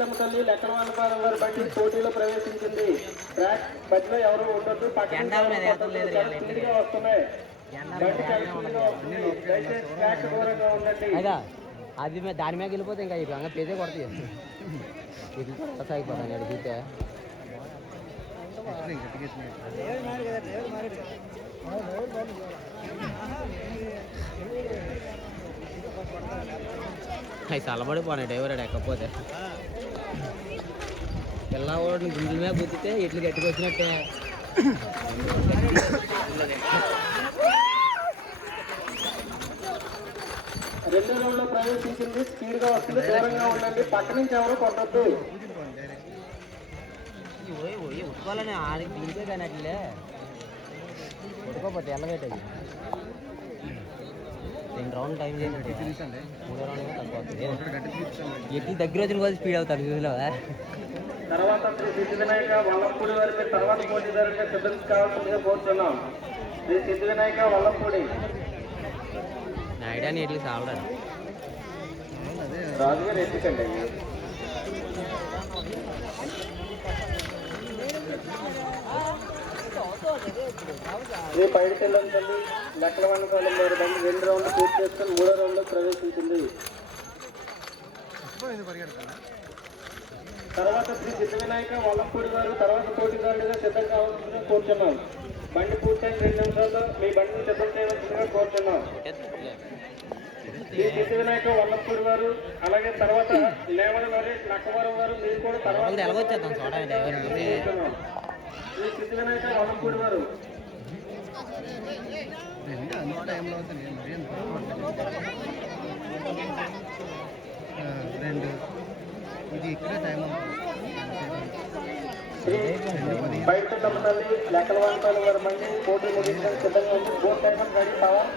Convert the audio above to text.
బయటెల్లమ్మ తల్లి లెక్కలవాళ్ళపాలెం వారి బండి పోటీలో ప్రవేశించింది. ట్రాక్ మధ్యలో ఎవరు ఉండొద్దు, పక్కన స్పీడ్గా వస్తున్నాయి. బండి చాలా స్పీడ్గా వస్తుంది, దయచేసి ట్రాక్ దూరంగా ఉండండి. అది దాని మీద వెళ్ళిపోతే ఇంకా ఇక పేజే కొడతాయి. ఇది సాగిపోతాను అడిగితే అవి చల్లబడిపోయినాయి డ్రైవర్ ఎక్కపోతే. పిల్లవాడిని గుండెల మీద గుద్దితే ఎట్లు గట్టికి వచ్చినట్టే. రెండో రౌండ్ లో ప్రవేశించింది, స్పీడ్ గా వస్తుంది, దూరంగా ఉండండి, పక్క నుంచి ఎవరు కొట్టద్దు. ఉట్టుకోవాలని ఆడికి దీనికే కానీ అట్లే ఉట్టుకోపోతే ఎల్లబెట్టాయి. 2 రౌండ్ టైం చేయండి, 3వ రౌండ్ తక్కువ అవుతుంది. ఎట్టి దగ్గర వచ్చిన కోసం స్పీడ్ అవుతారు చూసినా. తర్వాత శ్రీ సిద్ధి వినాయక వల్లపూడి వారికి తర్వాత పోటీదారుగా సిద్ధం కావాల్సిందిగా కోరుతున్నాం. శ్రీ సిద్ధి వినాయక వల్లపూడి ఐడియా నీటికి సావడాలి. రాజుగారు ఎందుకండి శ్రీ పైడితెల్లం తల్లి లెక్కలవాళ్ళపాలెం వారి బండి 2 రౌండ్లు పూర్తి చేసుకుని 3వ రౌండ్ లో ప్రవేశించింది. తర్వాత శ్రీ సిద్ధ వినాయక వల్లపూడి వారు తర్వాత పోటీదారుడిగా సిద్ధం కావాల్సిందిగా కోరుతున్నాం. బండి పూర్తయిన 2 నిమిషాల్లో మీ బండిని సిద్ధం చేయవలసిందిగా కోరుతున్నాం. శ్రీ సిద్ధ వినాయక వల్లపూడి వారు అలాగే తర్వాత లేవల వారి లక్కవరం వారు మీరు కూడా తర్వాత శ్రీ సిద్ధ వినాయక వల్లపూడి వారు బయట తల్లి లెక్కలవాళ్ళపాలెం వారి బండి పోటీ ముగించడానికి సిద్ధంగా ఉంది. 4 టైం రెడీ పవర్